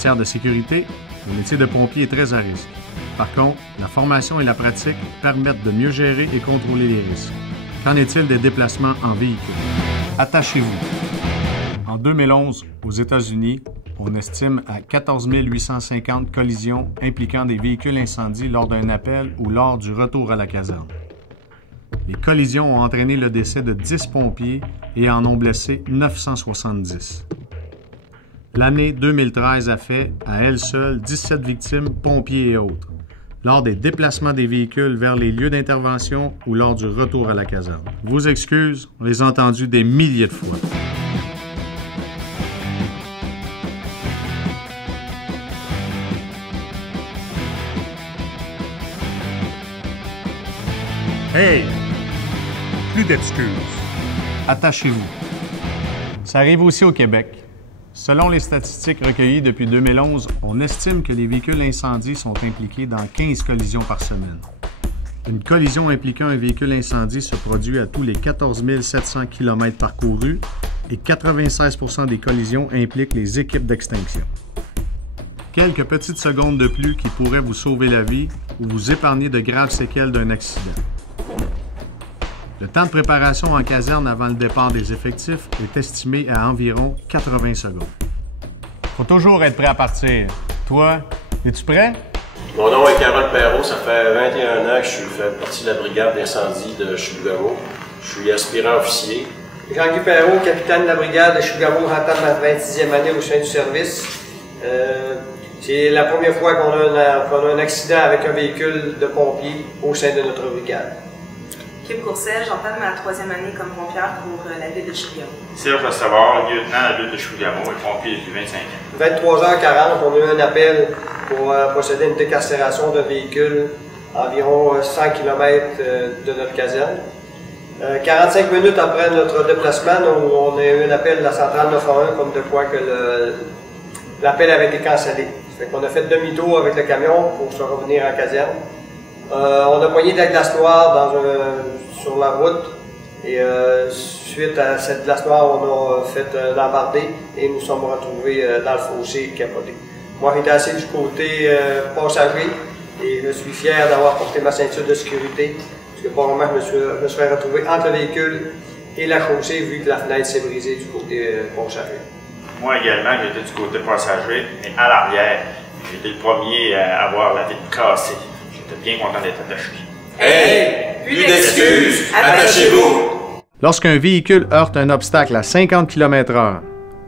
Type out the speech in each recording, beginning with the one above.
matière de sécurité, le métier de pompier est très à risque. Par contre, la formation et la pratique permettent de mieux gérer et contrôler les risques. Qu'en est-il des déplacements en véhicule? Attachez-vous. En 2011, aux États-Unis, on estime à 14 850 collisions impliquant des véhicules incendies lors d'un appel ou lors du retour à la caserne. Les collisions ont entraîné le décès de 10 pompiers et en ont blessé 970. L'année 2013 a fait, à elle seule, 17 victimes, pompiers et autres, lors des déplacements des véhicules vers les lieux d'intervention ou lors du retour à la caserne. Vos excuses, on les a entendues des milliers de fois. Hey! Plus d'excuses. Attachez-vous. Ça arrive aussi au Québec. Selon les statistiques recueillies depuis 2011, on estime que les véhicules incendies sont impliqués dans 15 collisions par semaine. Une collision impliquant un véhicule incendie se produit à tous les 14 700 km parcourus et 96 % des collisions impliquent les équipes d'extinction. Quelques petites secondes de plus qui pourraient vous sauver la vie ou vous épargner de graves séquelles d'un accident. Le temps de préparation en caserne avant le départ des effectifs est estimé à environ 80 secondes. Faut toujours être prêt à partir. Toi, es-tu prêt? Mon nom est Carole Perrault, ça fait 21 ans que je fais partie de la brigade d'incendie de Chibougamau. Je suis aspirant officier. Jean-Guy Perrault, capitaine de la brigade de Chibougamau, j'entame ma 26e année au sein du service. C'est la première fois qu'on a un accident avec un véhicule de pompiers au sein de notre brigade. Kim Courcelle, j'entame ma 3e année comme pompière pour la ville de Chibougamau. Serge Savard, lieutenant à la ville de Chibougamau et pompier depuis 25 ans. 23h40, on a eu un appel pour procéder à une décarcération d'un véhicule environ 100 km de notre caserne. 45 minutes après notre déplacement, on a eu un appel de la centrale 911 comme de quoi que l'appel avait été cancellé. Fait qu'on a fait demi-tour avec le camion pour se revenir en caserne. On a poigné de la glace noire sur la route et suite à cette glace noire, on a fait l'embardée et nous sommes retrouvés dans le fossé capoté. Moi, j'étais assis du côté passager et je suis fier d'avoir porté ma ceinture de sécurité parce que pour le moment, je me suis retrouvé entre le véhicule et la chaussée vu que la fenêtre s'est brisée du côté passager. Moi également, j'étais du côté passager, mais à l'arrière, j'étais le premier à avoir la vitre cassée. J'étais bien content d'être attaché. Hey! Plus d'excuses! Attachez-vous! Lorsqu'un véhicule heurte un obstacle à 50 km/h,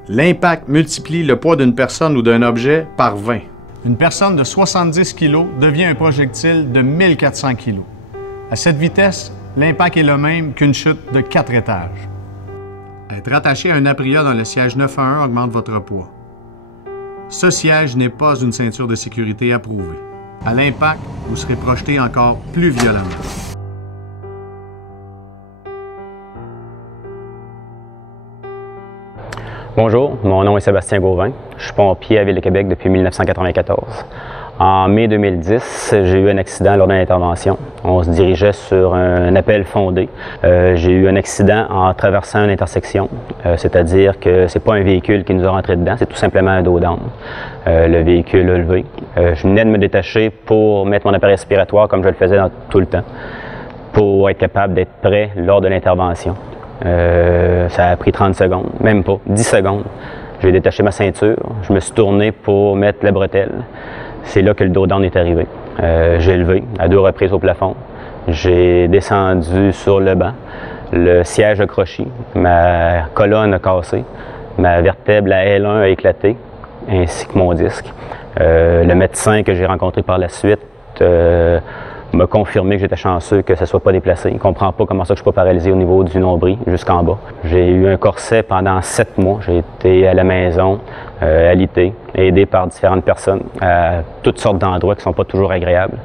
l'impact multiplie le poids d'une personne ou d'un objet par 20. Une personne de 70 kg devient un projectile de 1400 kg. À cette vitesse, l'impact est le même qu'une chute de 4 étages. Être attaché à un Aprilia dans le siège 911 augmente votre poids. Ce siège n'est pas une ceinture de sécurité approuvée. À l'impact, vous serez projeté encore plus violemment. Bonjour, mon nom est Sébastien Gauvin. Je suis pompier à Ville-de-Québec depuis 1994. En mai 2010, j'ai eu un accident lors d'une intervention. On se dirigeait sur un appel fondé. J'ai eu un accident en traversant une intersection, c'est-à-dire que c'est pas un véhicule qui nous a rentré dedans, c'est tout simplement un dos d'âne. Le véhicule a levé. Je venais de me détacher pour mettre mon appareil respiratoire comme je le faisais tout le temps, pour être capable d'être prêt lors de l'intervention. Ça a pris 30 secondes, même pas, 10 secondes. J'ai détaché ma ceinture, je me suis tourné pour mettre la bretelle. C'est là que le dos d'âne est arrivé. J'ai levé à 2 reprises au plafond. J'ai descendu sur le banc. Le siège a croché. Ma colonne a cassé. Ma vertèbre, la L1, a éclaté, ainsi que mon disque. Le médecin que j'ai rencontré par la suite m'a confirmé que j'étais chanceux que ça ne soit pas déplacé. Il ne comprend pas comment ça que je suis pas paralysé au niveau du nombril jusqu'en bas. J'ai eu un corset pendant 7 mois. J'ai été à la maison, alité, aidé par différentes personnes à toutes sortes d'endroits qui ne sont pas toujours agréables.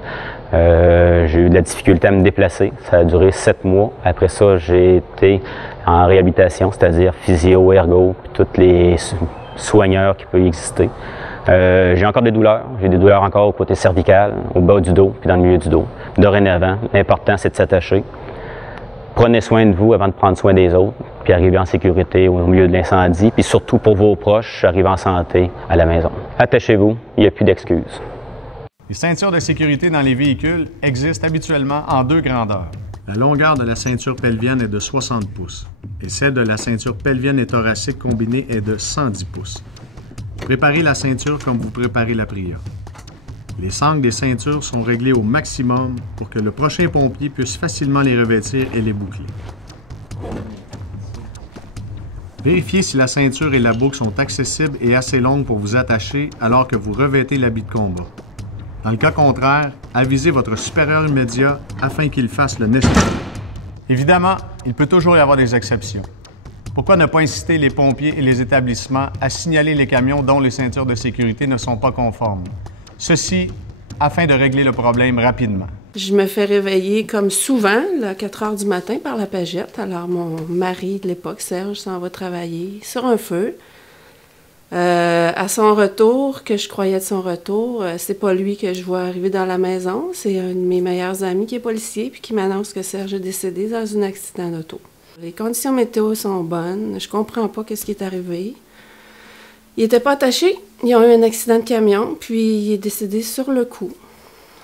J'ai eu de la difficulté à me déplacer. Ça a duré 7 mois. Après ça, j'ai été en réhabilitation, c'est-à-dire physio, ergo, puis tous les soigneurs qui peuvent exister. J'ai encore des douleurs. J'ai des douleurs encore au côté cervical, au bas du dos, puis dans le milieu du dos. Dorénavant, l'important, c'est de s'attacher. Prenez soin de vous avant de prendre soin des autres, puis arrivez en sécurité au milieu de l'incendie, puis surtout pour vos proches, arrivez en santé à la maison. Attachez-vous, il n'y a plus d'excuses. Les ceintures de sécurité dans les véhicules existent habituellement en deux grandeurs. La longueur de la ceinture pelvienne est de 60 pouces et celle de la ceinture pelvienne et thoracique combinée est de 110 pouces. Préparez la ceinture comme vous préparez la prière. Les sangles des ceintures sont réglées au maximum pour que le prochain pompier puisse facilement les revêtir et les boucler. Vérifiez si la ceinture et la boucle sont accessibles et assez longues pour vous attacher alors que vous revêtez l'habit de combat. Dans le cas contraire, avisez votre supérieur immédiat afin qu'il fasse le nécessaire. Évidemment, il peut toujours y avoir des exceptions. Pourquoi ne pas inciter les pompiers et les établissements à signaler les camions dont les ceintures de sécurité ne sont pas conformes? Ceci afin de régler le problème rapidement. Je me fais réveiller comme souvent, là, à 4 heures du matin par la pagette. Alors, mon mari de l'époque, Serge, s'en va travailler sur un feu. À son retour, que je croyais de son retour, c'est pas lui que je vois arriver dans la maison. C'est un de mes meilleurs amis qui est policier puis qui m'annonce que Serge est décédé dans un accident d'auto. Les conditions météo sont bonnes. Je comprends pas qu'est-ce qui est arrivé. Il était pas attaché. Il a eu un accident de camion, puis il est décédé sur le coup.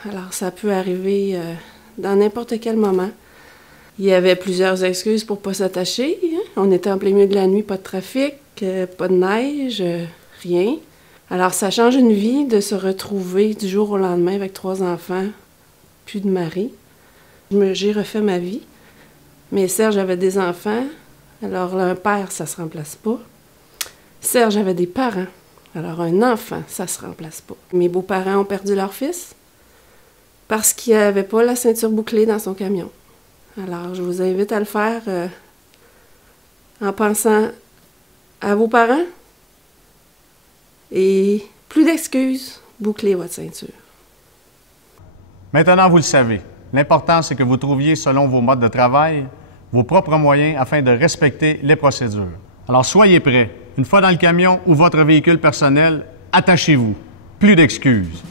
Alors, ça peut arriver dans n'importe quel moment. Il y avait plusieurs excuses pour pas s'attacher. Hein? On était en plein milieu de la nuit, pas de trafic, pas de neige, rien. Alors, ça change une vie de se retrouver du jour au lendemain avec 3 enfants, plus de mari. J'ai refait ma vie. Mais Serge avait des enfants, alors un père, ça se remplace pas. Serge avait des parents, alors un enfant, ça se remplace pas. Mes beaux-parents ont perdu leur fils parce qu'il n'y avait pas la ceinture bouclée dans son camion. Alors, je vous invite à le faire en pensant à vos parents et plus d'excuses, bouclez votre ceinture. Maintenant, vous le savez. L'important, c'est que vous trouviez, selon vos modes de travail, vos propres moyens afin de respecter les procédures. Alors, soyez prêts. Une fois dans le camion ou votre véhicule personnel, attachez-vous. Plus d'excuses.